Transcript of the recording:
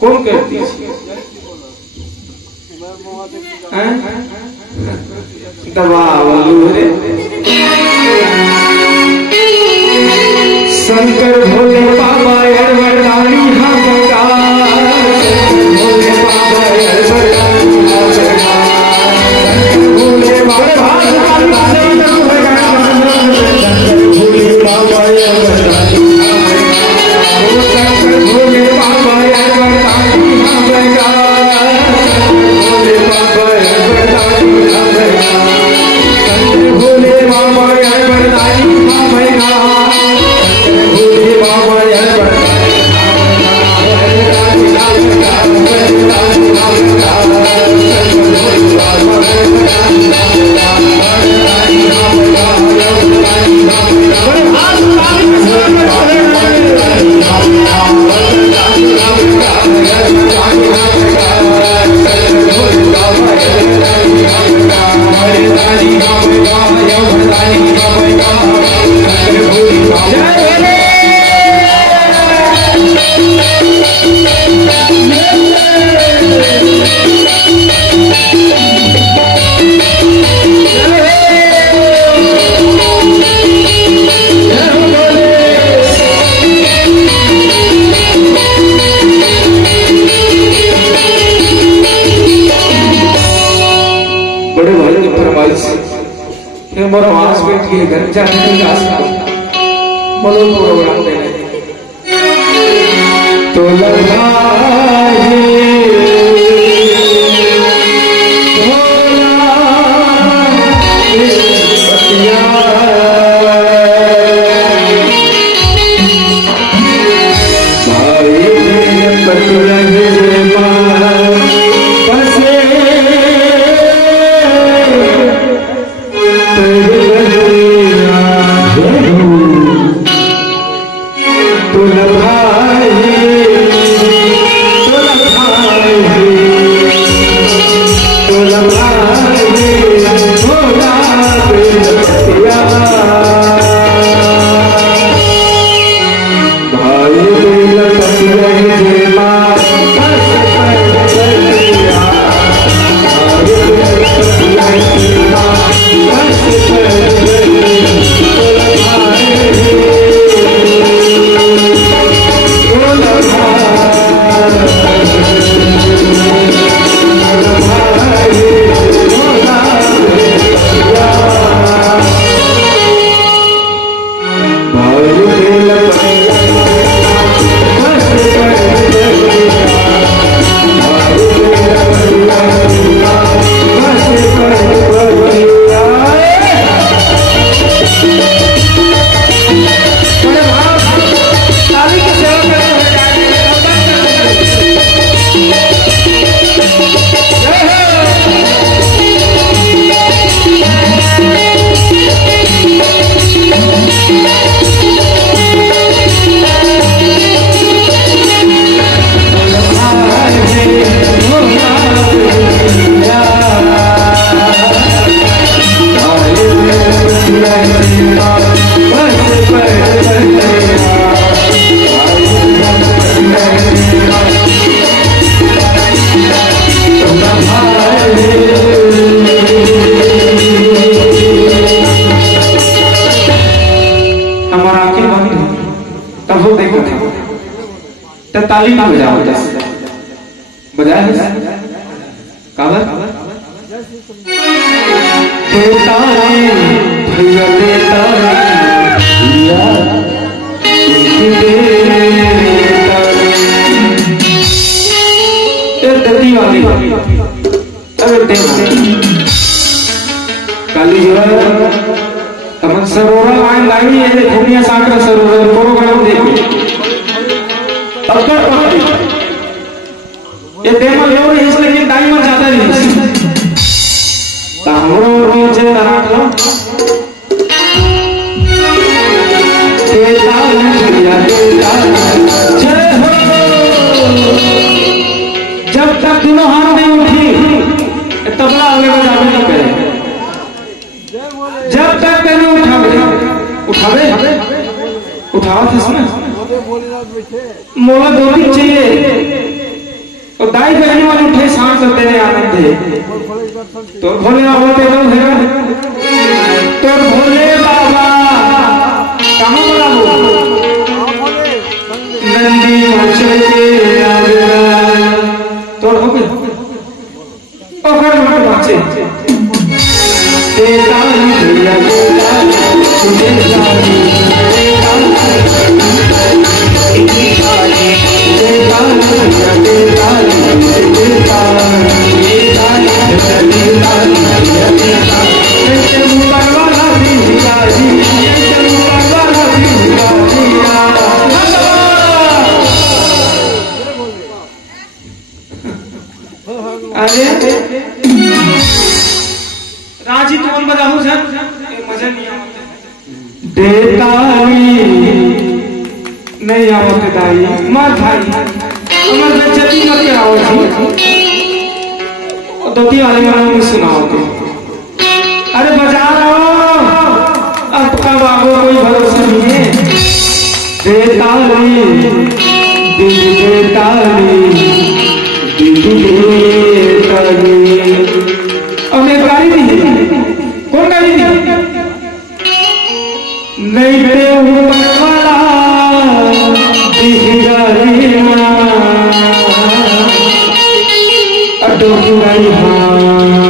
कौन करती दवा शंकर भोले बाबा अरवरदानी हम भोले बाबा अरवरदानी भोले बाबा भोले बाबा अरवरदानी भोले बाबा अरवरदानी भोले बाबा अरवरदानी भोले बाबा अरवरदानी भोले बाबा मोरा मानस बैठ के घर जाने की आशा बोलो प्रोग्राम देने तो लगाए ताली ना बजाओ बजाए काबर देता भैया देता दर्दी वाली अरे काली जो है तमन सरोवर आए लाई है घूमिया सागर सरोवर प्रोग्राम देखे ये देमा लेव नहीं इसलिए कि टाइम में ज्यादा नहीं तामरो रोज रात लो देता भैया देता जय हो जब तक दोनों हाथ नहीं उठी तबला आगे बजावे नहीं करे जब तक नहीं उठावे उठावा थे इसमें मोला दो दिन चाहिए तो दाई करने वाले उठे सांस तेरे आनंद है तो भोले बाबा तेरे है तो भोले बाबा कहाँ बोला वो नंदी मचल के आगरा तो हो गए ओखर मत बचे तेरा लिया बोला तुझे जानी राजी तो हम बताऊं सर मजा नहीं आता देताली नहीं आवते दाई मत भाई अमर बेचती मत कराओ जी दोती वाले में सुनाओ के अरे बजा रहा अब कब आपको कोई भरोसा नहीं है देताली अब मैं गाड़ी नहीं कौन गाड़ी नहीं नहीं मेरे ऊपर वाला अटो की